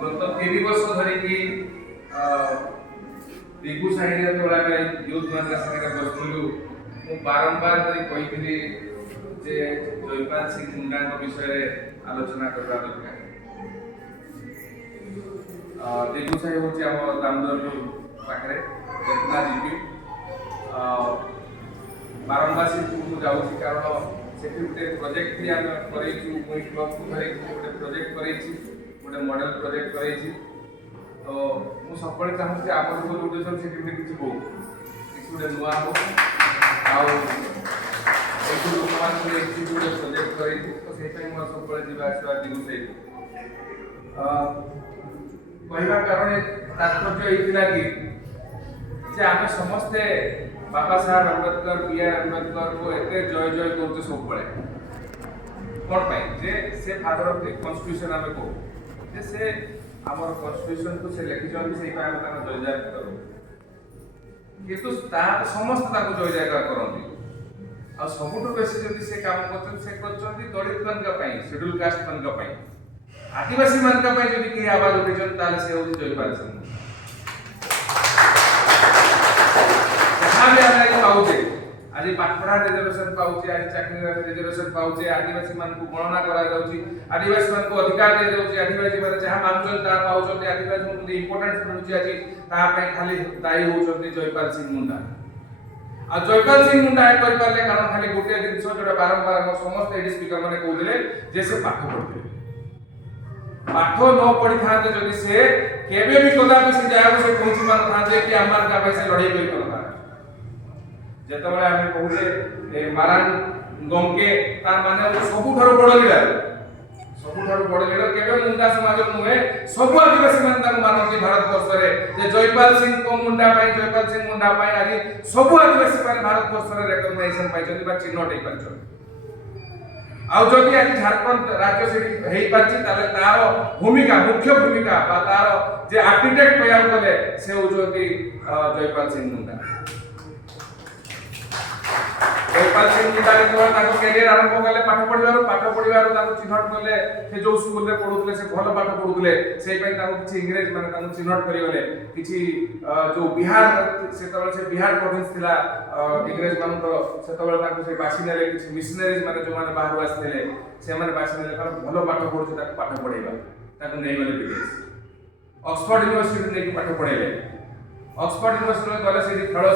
गत 3 वर्ष धरिकी दिगु साहित्य तोला में यूथ मान का संगे बसलु मु बारंबार कही जे जयपाल सिंह मुंडा विषय आलोचना करवा दरकार। दिगु साहि होची हम दामोदर पाखरे बेतना जीपी बारंबार से जाऊँ कारण से गोटे प्रोजेक्ट भी आम कर क्लब को धर गोटे प्रोजेक्ट गोटे मॉडल प्रोजेक्ट कर तो मुझे सब चाहूँ आम जो उद्देश्य से किसी हो किसी गोटे नुआ हो लोक मान गोटे प्रोजेक्ट कर तो से सब जावा दिगु साहि कहवा कारण तात्पर्य ये आम समस्ते बाबा साहब अम्बेडकर बी.आर. अम्बेडकर को एते जय जय करते सब कौन जे से फादर ऑफ द कॉन्स्टिट्यूशन आम को जे से आमर कॉन्स्टिट्यूशन को से लिखि से जय जय करूँ किंतु समस्त जय जयकार करती आ सबुठ बेसी जब से काम कर दलित मान शेड्यूल कास्ट मान आदिवासी मान जब किए आवाज उठेछन ताले से होची जयपाल सिंह पाऊे आज पाठपढ़ा रिजर्वेशन पाऊे आज चाकरी रिजर्वेशन पाऊे आदिवासी मान को गणना करा जाउची आदिवासी मान को अधिकार दे जाउची आदिवासी माने जहाँ मांगछन ता पाउछन आदिवासी मान को इंपोर्टेंस मिलुची आज ता पे खाली दायी होछन जयपाल सिंह मुंडा आ जयपाल सिंह मुंडा ए कर पाले कारण खाली गोटे जिंस जोटा बारंबार हम समस्त एडी स्पीकर माने कहउले जे से पाठ पढिले पाठ न पढ़ी थाते जदि से केबे भी कदापि से जाय से पहुंची मान थाते कि हमर का पैसे लड़ाई करी करता जेतबेले आमे कहूले मारान गमके तार माने सबुठार बड़ लीडर केवल मुंडा समाज नुहे सब आदिवासी मान ताको मानती भारत वर्ष रे जे जयपाल सिंह को मुंडा आज सब आदिवासी मान भारत वर्ष रे रिकॉग्नाइजेशन पाइछन बा चिन्ह दे पाइछन आ जदि आज झारखंड राज्य से हेई पाछि ताले तार भूमिका मुख्य भूमिका बा तार जे आर्किटेक्ट पया गले से होजोती जयपाल सिंह मुंडा जयपाल सिंह मुंडा के कैरियर आरंभ कले पाठ पढ़िबार चिन्हट कले से जो स्कूल रे पढुतले से भल पाठ पढुतले से किछि इंग्रेज माने चिन्हट करि गले किछि जो बिहार से बिहार प्रोविंस थिला इंग्रेज मान से से बासी नेले किछि मिशनरीज माने जो माने बाहर आस्थिले से माने बासी नेले कारण भल पाठ पढुछ ताको पाठ पढाइबा ताको नै गले विदेश ऑक्सफोर्ड यूनिवर्सिटी नै पाठ पढाइले ऑक्सफोर्ड यूनिवर्सिटी गले से खेल